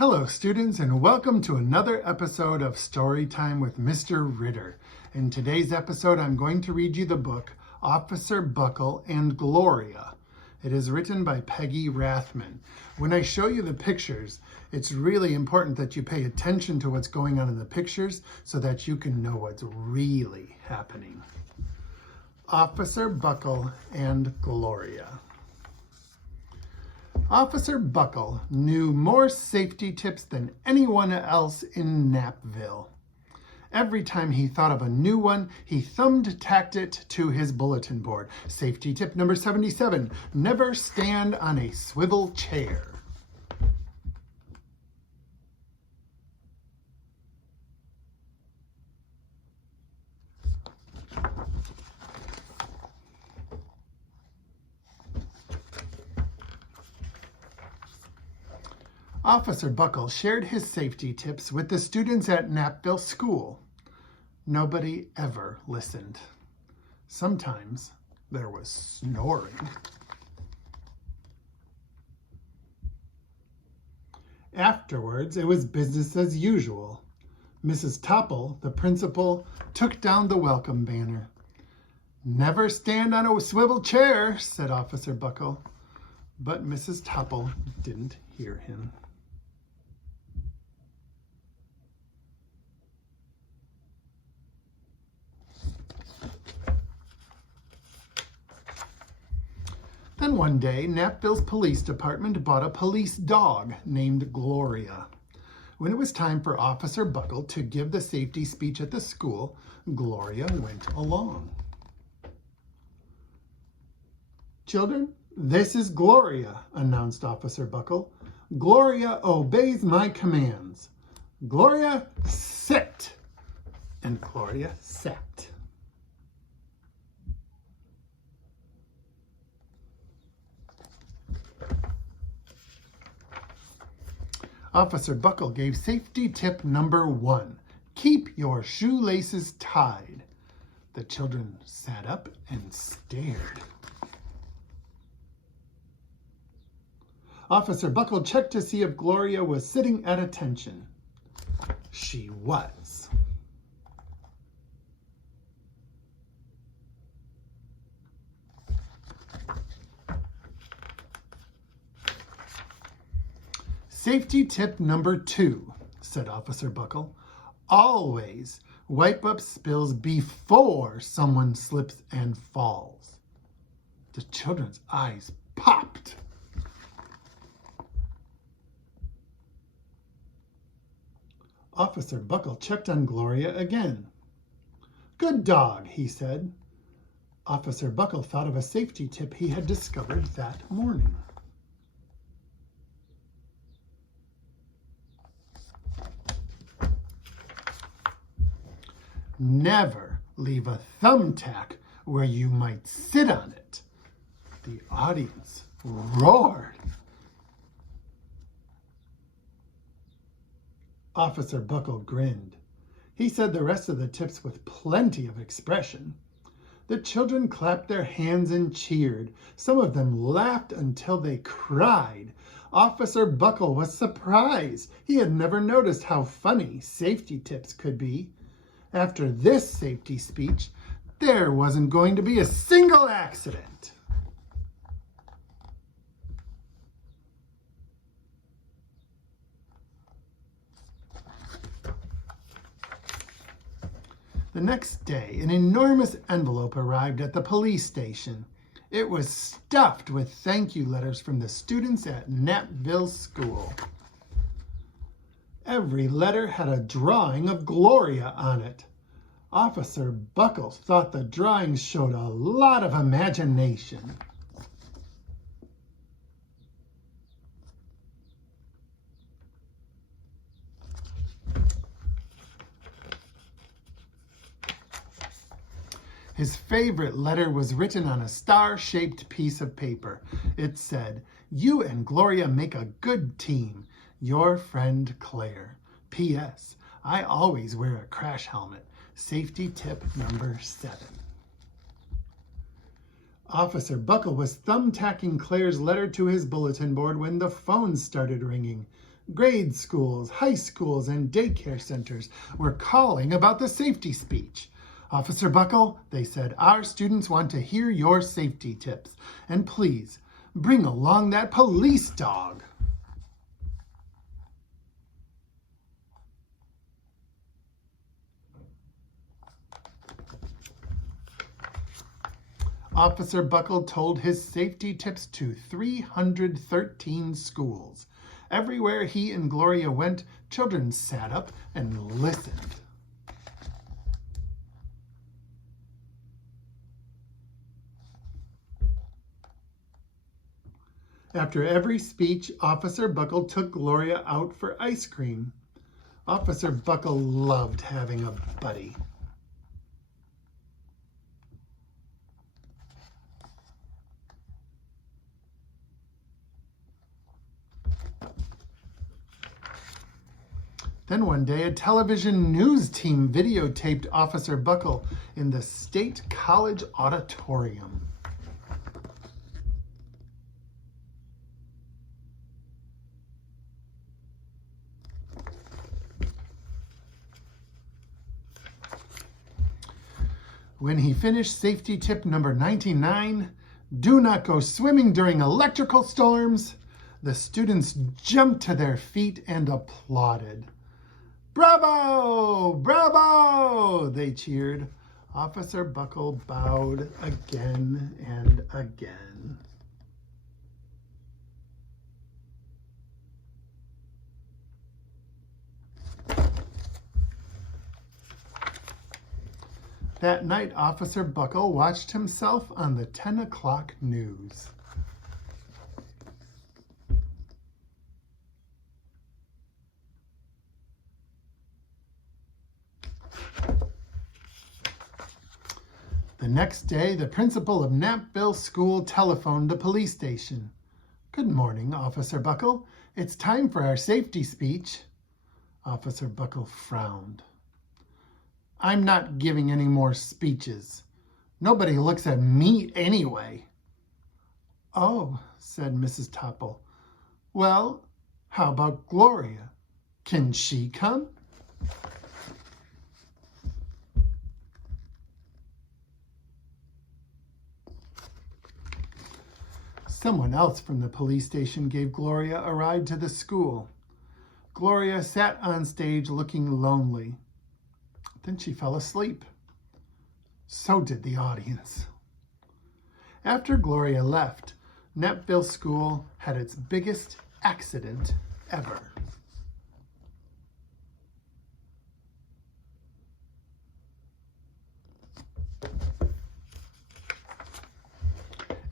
Hello students, and welcome to another episode of Storytime with Mr. Ritter. In today's episode, I'm going to read you the book Officer Buckle and Gloria. It is written by Peggy Rathmann. When I show you the pictures, it's really important that you pay attention to what's going on in the pictures so that you can know what's really happening. Officer Buckle and Gloria. Officer Buckle knew more safety tips than anyone else in Knappville. Every time he thought of a new one, he thumbtacked it to his bulletin board. Safety tip number 77, never stand on a swivel chair. Officer Buckle shared his safety tips with the students at Knappville School. Nobody ever listened. Sometimes there was snoring. Afterwards, it was business as usual. Mrs. Topple, the principal, took down the welcome banner. "Never stand on a swivel chair," said Officer Buckle. But Mrs. Topple didn't hear him. Then one day, Knappville's police department bought a police dog named Gloria. When it was time for Officer Buckle to give the safety speech at the school, Gloria went along. "Children, this is Gloria," announced Officer Buckle. "Gloria obeys my commands. Gloria, sit!" And Gloria sat. Officer Buckle gave safety tip number 1. Keep your shoelaces tied. The children sat up and stared. Officer Buckle checked to see if Gloria was sitting at attention. She was. Safety tip number 2, said Officer Buckle. Always wipe up spills before someone slips and falls. The children's eyes popped. Officer Buckle checked on Gloria again. "Good dog," he said. Officer Buckle thought of a safety tip he had discovered that morning. Never leave a thumbtack where you might sit on it. The audience roared. Officer Buckle grinned. He said the rest of the tips with plenty of expression. The children clapped their hands and cheered. Some of them laughed until they cried. Officer Buckle was surprised. He had never noticed how funny safety tips could be. After this safety speech, there wasn't going to be a single accident. The next day, an enormous envelope arrived at the police station. It was stuffed with thank you letters from the students at Knappville School. Every letter had a drawing of Gloria on it. Officer Buckle thought the drawings showed a lot of imagination. His favorite letter was written on a star-shaped piece of paper. It said, "You and Gloria make a good team. Your friend Claire. P.S. I always wear a crash helmet. Safety tip number 7. Officer Buckle was thumbtacking Claire's letter to his bulletin board when the phone started ringing. Grade schools, high schools, and daycare centers were calling about the safety speech. Officer Buckle, they said, our students want to hear your safety tips. And please, bring along that police dog. Officer Buckle told his safety tips to 313 schools. Everywhere he and Gloria went, children sat up and listened. After every speech, Officer Buckle took Gloria out for ice cream. Officer Buckle loved having a buddy. Then one day, a television news team videotaped Officer Buckle in the State College auditorium. When he finished safety tip number 99, do not go swimming during electrical storms, the students jumped to their feet and applauded. Bravo! Bravo! They cheered. Officer Buckle bowed again and again. That night, Officer Buckle watched himself on the 10 o'clock news. The next day, the principal of Knappville School telephoned the police station. Good morning, Officer Buckle. It's time for our safety speech. Officer Buckle frowned. I'm not giving any more speeches. Nobody looks at me anyway. Oh, said Mrs. Topple. Well, how about Gloria? Can she come? Someone else from the police station gave Gloria a ride to the school. Gloria sat on stage looking lonely. Then she fell asleep. So did the audience. After Gloria left, Knappville School had its biggest accident ever.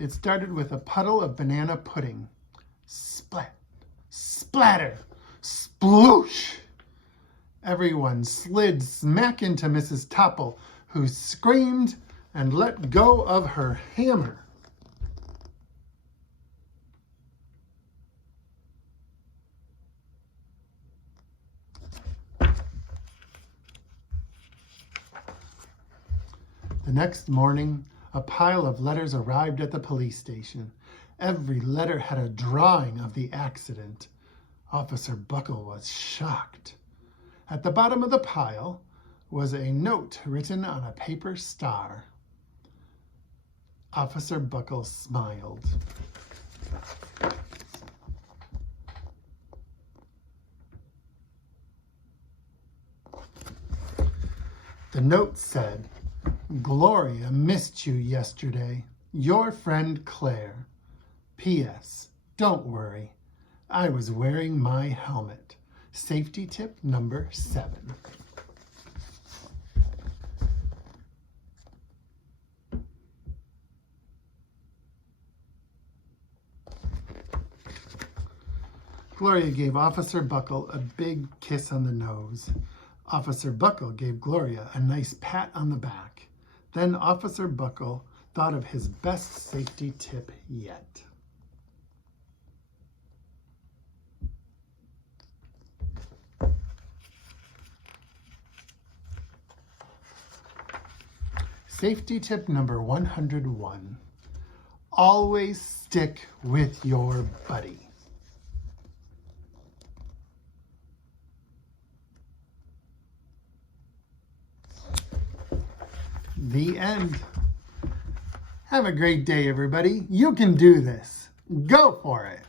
It started with a puddle of banana pudding. Splat, splatter, sploosh. Everyone slid smack into Mrs. Topple, who screamed and let go of her hammer. The next morning, a pile of letters arrived at the police station. Every letter had a drawing of the accident. Officer Buckle was shocked. At the bottom of the pile was a note written on a paper star. Officer Buckle smiled. The note said, Gloria missed you yesterday. Your friend Claire. P.S. Don't worry. I was wearing my helmet. Safety tip number 7. Gloria gave Officer Buckle a big kiss on the nose. Officer Buckle gave Gloria a nice pat on the back. Then Officer Buckle thought of his best safety tip yet. Safety tip number 101. Always stick with your buddy. The end. Have a great day, everybody. You can do this. Go for it.